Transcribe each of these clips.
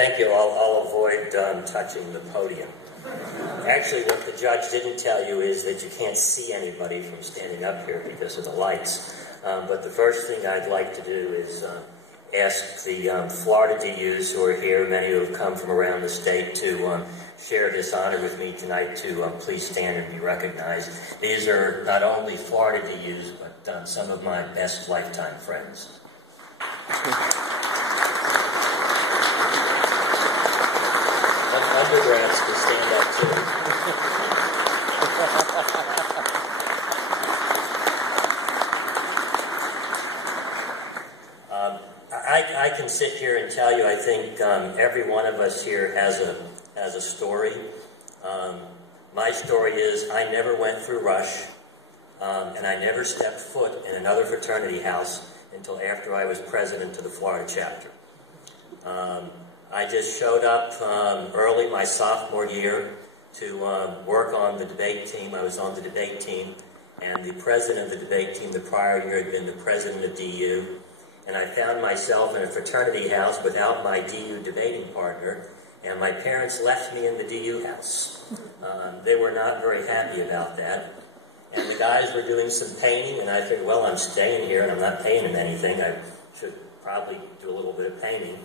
Thank you. I'll avoid touching the podium. Actually, what the judge didn't tell you is that you can't see anybody from standing up here because of the lights. But the first thing I'd like to do is ask the Florida DUs who are here, many who have come from around the state, to share this honor with me tonight, to please stand and be recognized. These are not only Florida DUs, but some of my best lifetime friends. Undergrads can stand up too. I can sit here and tell you, I think every one of us here has a story. My story is I never went through Rush, and I never stepped foot in another fraternity house until after I was president of the Florida chapter. I just showed up early my sophomore year to work on the debate team. I was on the debate team, and the president of the debate team the prior year had been the president of DU. And I found myself in a fraternity house without my DU debating partner, and my parents left me in the DU house. They were not very happy about that. And the guys were doing some painting, and I figured, well, I'm staying here and I'm not paying them anything. I should probably do a little bit of painting.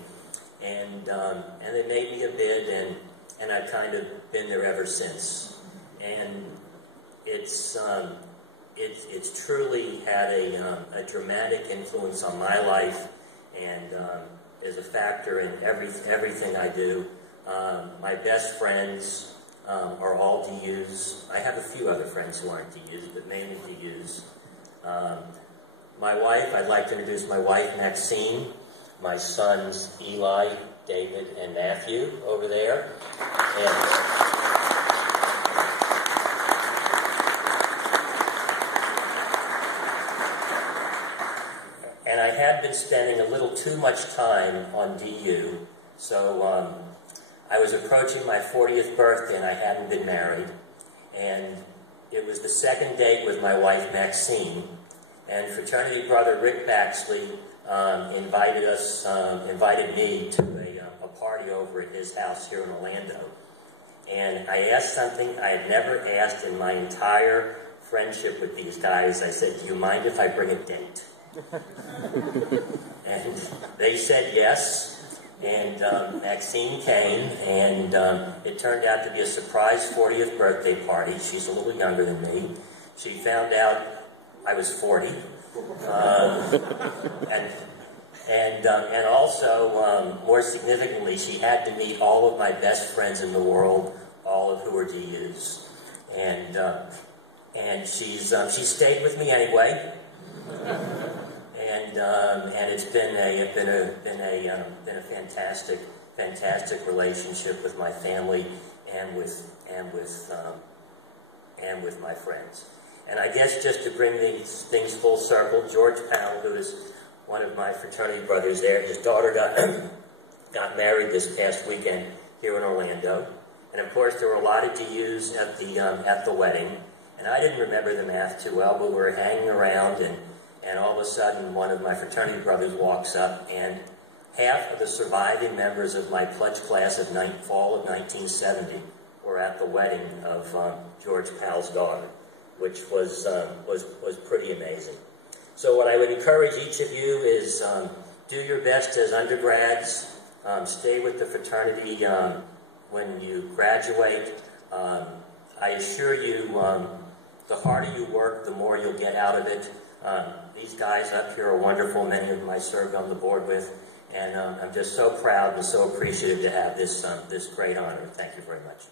And they made me a bid, and I've kind of been there ever since. And it's truly had a dramatic influence on my life, and is a factor in everything I do. My best friends are all DUs. I have a few other friends who aren't DUs, but mainly DUs. My wife, I'd like to introduce my wife, Maxine. My sons, Eli, David, and Matthew, over there. And I had been spending a little too much time on DU, so I was approaching my 40th birthday and I hadn't been married. And it was the second date with my wife, Maxine, and fraternity brother Rick Baxley invited me to a party over at his house here in Orlando. And I asked something I had never asked in my entire friendship with these guys. I said, do you mind if I bring a date? And they said yes, and Maxine came, and it turned out to be a surprise 40th birthday party. She's a little younger than me. She found out I was 40. And also, more significantly, she had to meet all of my best friends in the world, all of who are DUs. And she's stayed with me anyway. And it's been a fantastic relationship with my family and with my friends. And I guess just to bring these things full circle, George Powell, who is one of my fraternity brothers there, his daughter got married this past weekend here in Orlando. And of course, there were a lot of DUs at the wedding. And I didn't remember the math too well, but we were hanging around, and all of a sudden, one of my fraternity brothers walks up, and half of the surviving members of my pledge class of fall of 1970 were at the wedding of George Powell's daughter, which was pretty amazing. So what I would encourage each of you is do your best as undergrads, stay with the fraternity when you graduate. I assure you, the harder you work, the more you'll get out of it. These guys up here are wonderful. Many of them I served on the board with, and I'm just so proud and so appreciative to have this great honor. Thank you very much.